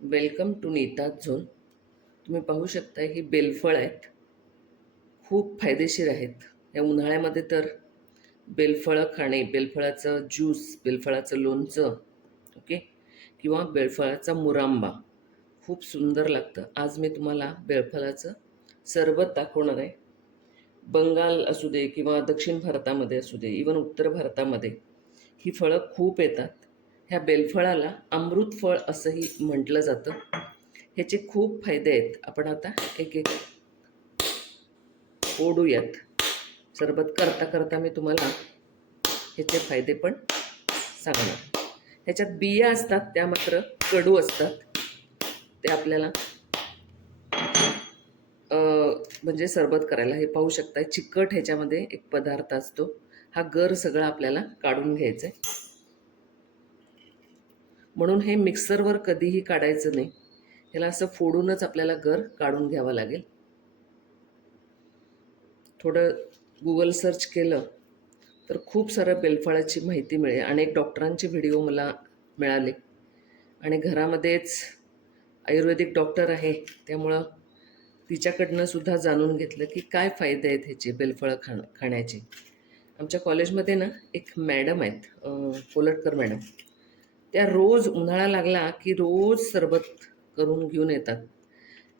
Welcome to Nita's zone. तुम्ही पाहू शकता ही बेलफळ आहेत. खूप फायदेशीर आहेत. या उन्हाळ्यामध्ये तर बेलफळं खाणे, बेलफळाचं ज्यूस, बेलफळाचं लोणचं, ओके, किंवा बेलफळाचा मुरांबा खूप सुंदर लागतं. आज मी तुम्हाला बेलफळाचं सरबत दाखवणार आहे. बंगाल असू दे किंवा दक्षिण भारतामध्ये असू दे, इवन उत्तर भारतामध्ये ही फळं खूप येतात. ह्या बेलफळाला अमृत फळ असंही म्हटलं जातं. ह्याचे खूप फायदे आहेत. आपण आता एक एक ओढूयात. सरबत करता करता मी तुम्हाला ह्याचे फायदे पण सांगणार. ह्याच्यात बिया असतात, त्या मात्र कडू असतात. ते आपल्याला म्हणजे सरबत करायला हे पाहू शकता. चिकट ह्याच्यामध्ये एक पदार्थ असतो. हा गर सगळा आपल्याला काढून घ्यायचा आहे. म्हणून हे मिक्सरवर कधीही काढायचं नाही. ह्याला असं फोडूनच आपल्याला गर काढून घ्यावं लागेल. थोडं गुगल सर्च केलं तर खूप सारं बेलफळाची माहिती मिळेल. अनेक डॉक्टरांचे व्हिडिओ मला मिळाले आणि घरामध्येच आयुर्वेदिक डॉक्टर आहे, त्यामुळं तिच्याकडनं सुद्धा जाणून घेतलं की काय फायदे आहेत ह्याचे बेलफळं खाण्याचे. आमच्या कॉलेजमध्ये ना एक मॅडम आहेत, कोलटकर मॅडम. त्या रोज उन्हाळा लागला की रोज सरबत करून घेऊन येतात.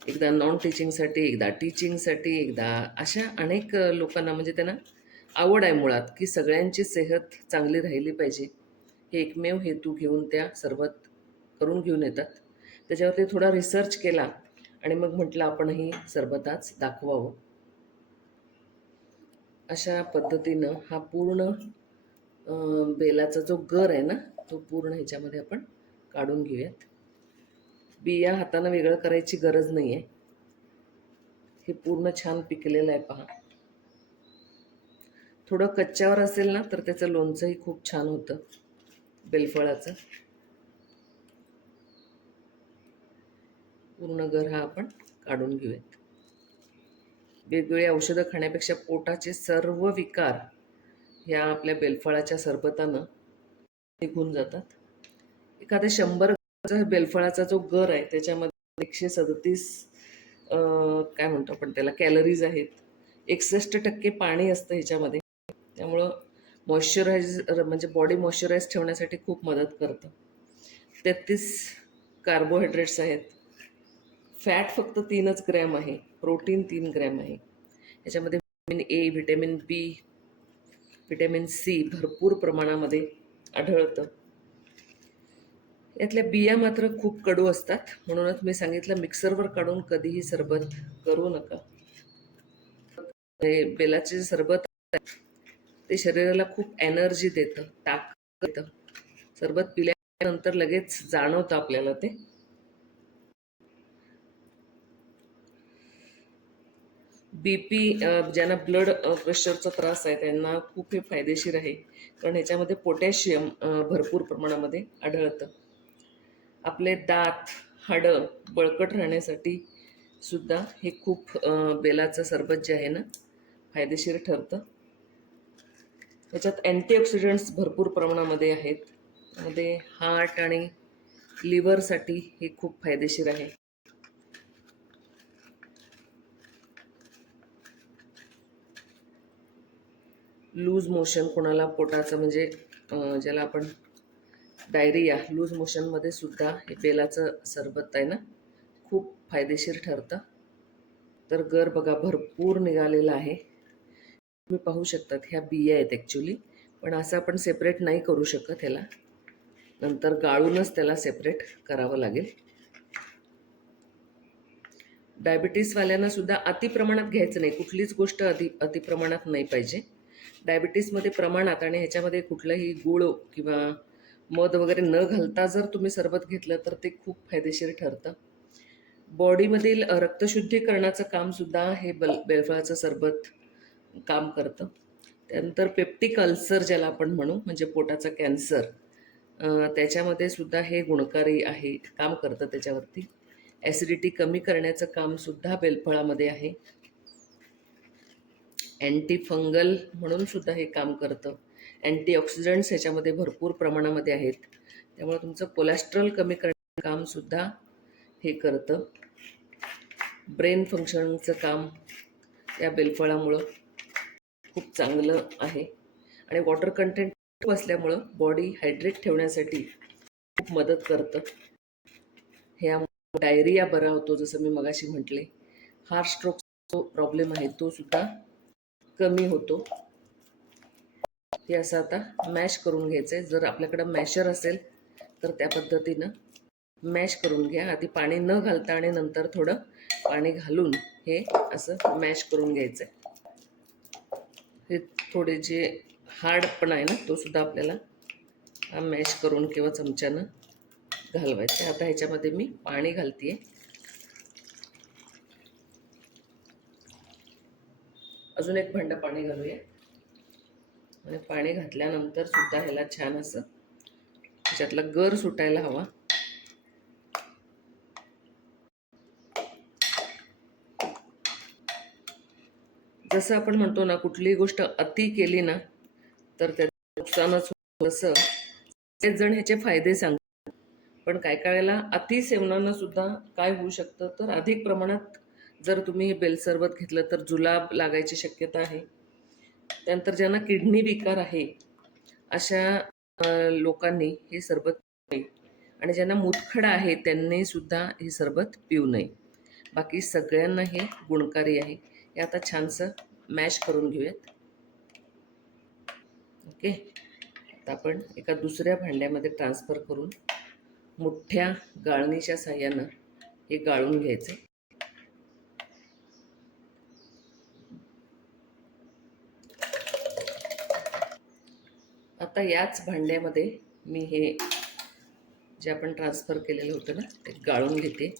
एकदा नॉन टीचिंगसाठी, एकदा टीचिंगसाठी, एकदा अशा अनेक लोकांना, म्हणजे त्यांना आवड आहे मुळात की सगळ्यांची सेहत चांगली राहिली पाहिजे, हे एकमेव हेतू घेऊन त्या सरबत करून घेऊन येतात. त्याच्यावरती थोडा रिसर्च केला आणि मग म्हटलं आपणही सरबत आज दाखवावं. अशा पद्धतीनं हा पूर्ण बेलाचा जो गर आहे ना, तो पूर्ण ह्याच्यामध्ये आपण काढून घेऊयात. बिया हातानं वेगळं करायची गरज नाही आहे. हे पूर्ण छान पिकलेलं आहे पहा. थोडं कच्च्यावर असेल ना तर त्याचं लोणचंही खूप छान होतं बेलफळाचं. पूर्ण गर हा आपण काढून घेऊयात. वेगवेगळी औषधं खाण्यापेक्षा पोटाचे सर्व विकार ह्या आपल्या बेलफळाच्या सरबतानं निघून जातात. एखाद्या 100 बेलफळाचा जो गर आहे त्याच्यामध्ये 137 काय म्हणतो आपण त्याला, कॅलरीज आहेत. 61% पाणी असतं ह्याच्यामध्ये, त्यामुळं म्हणजे बॉडी मॉइश्चराईज ठेवण्यासाठी खूप मदत करतं. 33 कार्बोहायड्रेट्स आहेत. फॅट फक्त 3च ग्रॅम आहे. प्रोटीन 3 ग्रॅम आहे. ह्याच्यामध्ये vitamin A, vitamin B, vitamin C भरपूर प्रमाणामध्ये आढळतं. यातल्या बिया मात्र खूप कडू असतात, म्हणूनच मी सांगितलं मिक्सरवर काढून कधीही सरबत करू नका. बेलाचे जे सरबत ते शरीराला खूप एनर्जी देतं, ताकद देतं. सरबत पिल्यानंतर लगेच जाणवतं आपल्याला ते. BP, ज्यांना ब्लड प्रेशरचा त्रास आहे त्यांना खूप हे फायदेशीर आहे, कारण ह्याच्यामध्ये पोटॅशियम भरपूर प्रमाणामध्ये आढळतं. आपले दात, हाडं बळकट राहण्यासाठी सुद्धा हे खूप बेलाचं सरबत जे आहे ना फायदेशीर ठरतं. त्याच्यात अँटीऑक्सिडंट्स भरपूर प्रमाणामध्ये आहेत. त्यामध्ये हार्ट आणि लिव्हरसाठी हे खूप फायदेशीर आहे. लूज मोशन कोणाला पोटाचं, म्हणजे ज्याला आपण डायरिया, लूज मोशनमध्ये सुद्धा हे बेलाचं सरबत आहे ना खूप फायदेशीर ठरतं. तर गर बघा भरपूर निघालेला आहे. तुम्ही पाहू शकतात ह्या बिया आहेत ॲक्च्युली, पण असं आपण सेपरेट नाही करू शकत. ह्याला नंतर गाळूनच त्याला सेपरेट करावं लागेल. डायबिटीसवाल्यांना सुद्धा अतिप्रमाणात घ्यायचं नाही. कुठलीच गोष्ट अतिप्रमाणात नाही पाहिजे. डायबिटीसमध्ये प्रमाणात आणि ह्याच्यामध्ये कुठलंही गूळ किंवा मध वगैरे न घालता जर तुम्ही सरबत घेतलं तर ते खूप फायदेशीर ठरतं. बॉडीमधील रक्तशुद्धीकरणाचं कामसुद्धा हे बेलफळाचं सरबत काम करतं. त्यानंतर पेप्टिक अल्सर ज्याला आपण म्हणू, म्हणजे पोटाचा कॅन्सर, त्याच्यामध्ये सुद्धा हे गुणकारी आहे, काम करतं त्याच्यावरती. ॲसिडिटी कमी करण्याचं कामसुद्धा बेलफळामध्ये आहे. अँटी फंगल म्हणून सुद्धा हे काम करतं. अँटीऑक्सिडंट्स ह्याच्यामध्ये भरपूर प्रमाणामध्ये आहेत, त्यामुळे तुमचं कोलेस्ट्रॉल कमी करण्याचं कामसुद्धा हे करतं. ब्रेन फंक्शनचं काम या बेलफळामुळं खूप चांगलं आहे. आणि वॉटर कंटेंट खूप असल्यामुळं बॉडी हायड्रेट ठेवण्यासाठी खूप मदत करतं. ह्यामुळे डायरिया बरा होतो, जसं मी मगाशी म्हटले. हार्ट स्ट्रोक जो प्रॉब्लेम आहे तो सुद्धा कमी होतो. हे असं आता मॅश करून घ्यायचं आहे. जर आपल्याकडं मॅशर असेल तर त्या पद्धतीनं मॅश करून घ्या. आधी पाणी न घालता आणि नंतर थोडं पाणी घालून हे असं मॅश करून घ्यायचं आहे. हे थोडे जे हार्ड पण आहे ना तो सुद्धा आपल्याला मॅश करून किंवा चमच्यानं घालवायचं. आता ह्याच्यामध्ये मी पाणी घालते. अजून एक भांडं पाणी घालूया. आणि पाणी घातल्यानंतर सुद्धा ह्याला छान असं त्याच्यातला गर सुटायला हवा. जसं आपण म्हणतो ना, कुठलीही गोष्ट अति केली ना तर त्याचं नुकसानच होतं. तसं बरेच जण ह्याचे फायदे सांगतात, पण काय काय वेळेला अति सेवनानं सुद्धा काय होऊ शकतं, तर अधिक प्रमाणात जर तुम्ही हे बेल सरबत घेतलं तर जुलाब लागायची शक्यता आहे. त्यानंतर ज्यांना किडनी विकार आहे अशा लोकांनी हे सरबत पिऊ नये. आणि ज्यांना मूतखडा आहे त्यांनी सुद्धा हे सरबत पिऊ नये. बाकी सगळ्यांना हे गुणकारी आहे. हे आता छानसं मॅश करून घेऊयात. ओके. आता आपण एका दुसऱ्या भांड्यामध्ये ट्रान्सफर करून मोठ्या गाळणीच्या साहाय्यानं हे गाळून घ्यायचे. आता याच भांड्यामध्ये मी हे जे आपण ट्रान्सफर केलेलं होतं ना ते गाळून घेते.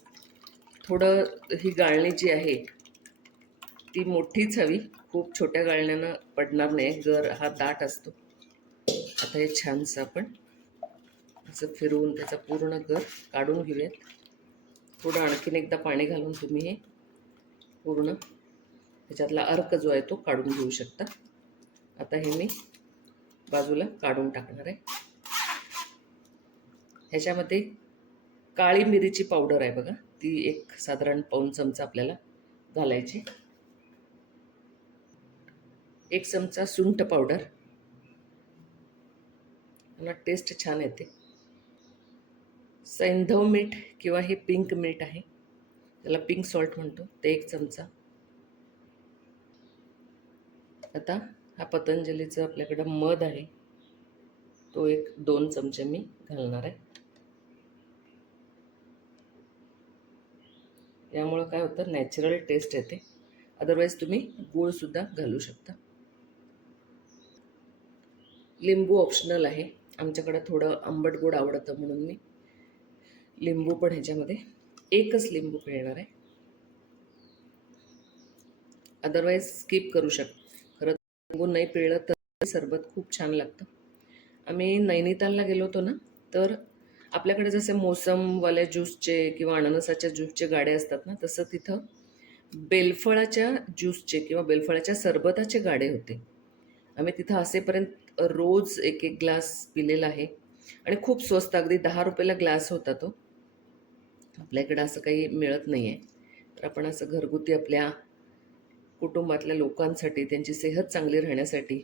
थोडं ही गाळणी जी आहे ती मोठीच हवी, खूप छोट्या गाळण्यानं पडणार नाही, गर हा दाट असतो. आता हे छानसं आपण असं फिरवून त्याचा पूर्ण गर काढून घेऊयात. थोडं आणखीन एकदा पाणी घालून तुम्ही हे पूर्ण त्याच्यातला अर्क जो आहे तो काढून घेऊ शकता. आता हे मी बाजूला काढून टाकणार आहे. ह्याच्यामध्ये काळी मिरीची पावडर आहे बघा, ती एक साधारण पाऊण चमचा आपल्याला घालायची. 1 चमचा सुंठ पावडर, आणि टेस्ट छान येते. सैंधव मीठ किंवा हे पिंक मीठ आहे, त्याला पिंक सॉल्ट म्हणतो, ते 1 चमचा. आता हा पतंजलीचं आपल्याकडं मध आहे तो 1-2 चमचे मी घालणार आहे. यामुळं काय होतं, नॅचरल टेस्ट येते. अदरवाईज तुम्ही गूळसुद्धा घालू शकता. लिंबू ऑप्शनल आहे, आमच्याकडं थोडं आंबट गोड आवडतं म्हणून मी लिंबू पण ह्याच्यामध्ये 1च लिंबू पिळणार आहे. अदरवाईज स्किप करू शकता. खरं लिंबू नाही पिळलं तर सरबत खूप छान लागतं. आम्ही नैनितालला गेलो होतो ना, तर आपल्याकडे जसे मोसमवाल्या ज्यूसचे किंवा अननसाच्या ज्यूसचे गाडे असतात ना, तसं तिथं बेलफळाच्या ज्यूसचे किंवा बेलफळाच्या सरबताचे गाडे होते. आम्ही तिथं असेपर्यंत रोज 1-1 ग्लास पिलेला आहे. आणि खूप स्वस्त, अगदी 10 रुपयाला ग्लास होता तो. आपल्याकडं असं काही मिळत नाही आहे. तर आपण असं घरगुती आपल्या कुटुंबातल्या लोकांसाठी, त्यांची सेहत चांगली राहण्यासाठी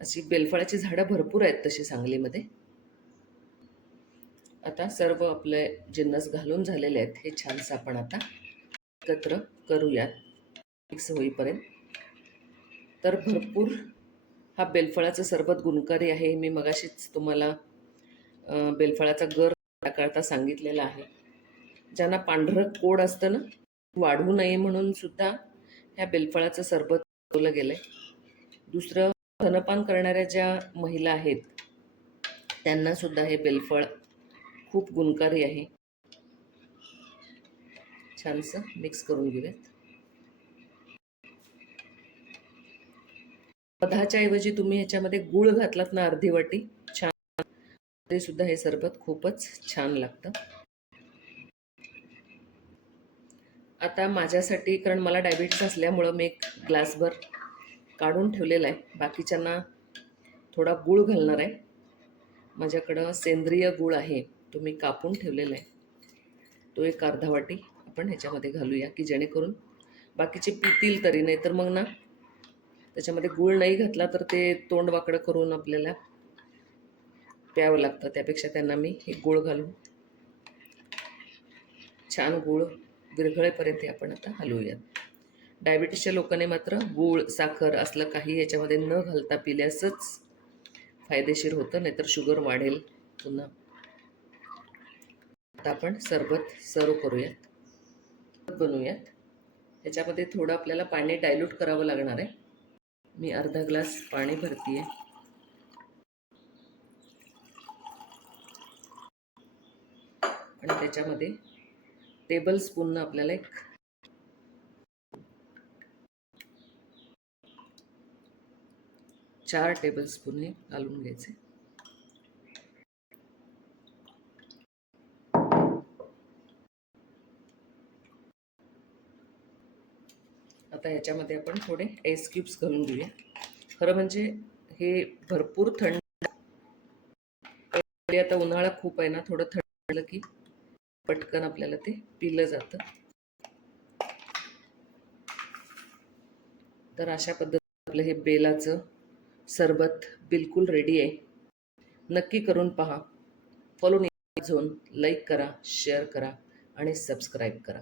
अशी बेलफळाची झाडं भरपूर आहेत तशी सांगलीमध्ये. आता सर्व आपले जिन्नस घालून झालेले आहेत. हे छानसं आपण आता एकत्र करूयात मिक्स होईपर्यंत. तर भरपूर हा बेलफळाचं सरबत गुणकारी आहे. मी मगाशीच तुम्हाला बेलफळाचा गर करता सांगितलेला आहे. ज्यांना पांढरं कोड असतं ना, वाढू नये म्हणून सुद्धा ह्या बेलफळाचं सरबत बनवलं गेलं आहे. दुसरं, स्तनपान करणाऱ्या ज्या महिला आहेत त्यांनासुद्धा हे बेलफळ खूप गुणकारी आहे. छानसं मिक्स करून घेऊयात. मधाच्या ऐवजी तुम्ही ह्याच्यामध्ये गूळ घातलात ना अर्धी वाटी, छान, ते सुद्धा हे सरबत खूपच छान लागतं. आता माझ्यासाठी, कारण मला डायबिटीस असल्यामुळं मी 1 ग्लासभर काढून ठेवलेला आहे. बाकीच्यांना थोडा गूळ घालणार आहे. माझ्याकडं सेंद्रिय गूळ आहे, तो मी कापून ठेवलेला आहे. तो एक अर्धा वाटी आपण ह्याच्यामध्ये घालूया, की जेणेकरून बाकीचे पितील तरी. नाही तर मग ना त्याच्यामध्ये गूळ नाही घातला तर ते तोंड वाकडं करून आपल्याला प्यावं लागतं. त्यापेक्षा त्यांना मी हे गूळ घालून छान गूळ विरघळेपर्यंत आपण आता हलवूयात. डायबिटीसच्या लोकांनी मात्र गूळ साखर असलं काही याच्यामध्ये न घालता पिल्यासच फायदेशीर होतं, नाहीतर शुगर वाढेल पुन्हा. आता आपण सरबत सर्व करूयात, बनवूयात. ह्याच्यामध्ये थोडं आपल्याला पाणी डायल्यूट करावं लागणार आहे. मी अर्धा ग्लास पाणी भरतीये आणि त्याच्यामध्ये टेबल स्पूननं आपल्याला 4 टेबलस्पून हे घालून घ्यायचे. आता ह्याच्यामध्ये आपण थोडे आईस क्यूब्स घालून घेऊया. खरं म्हणजे हे भरपूर थंड, आता उन्हाळा खूप आहे ना, थोडं थंड झालं की पटकन आपल्याला ते पिलं जातं. तर अशा पद्धतीने आपलं हे बेलाचं सरबत बिलकुल रेडी आहे. नक्की करून पहा. फॉलो झोन लाईक करा, शेअर करा आणि सबस्क्राईब करा.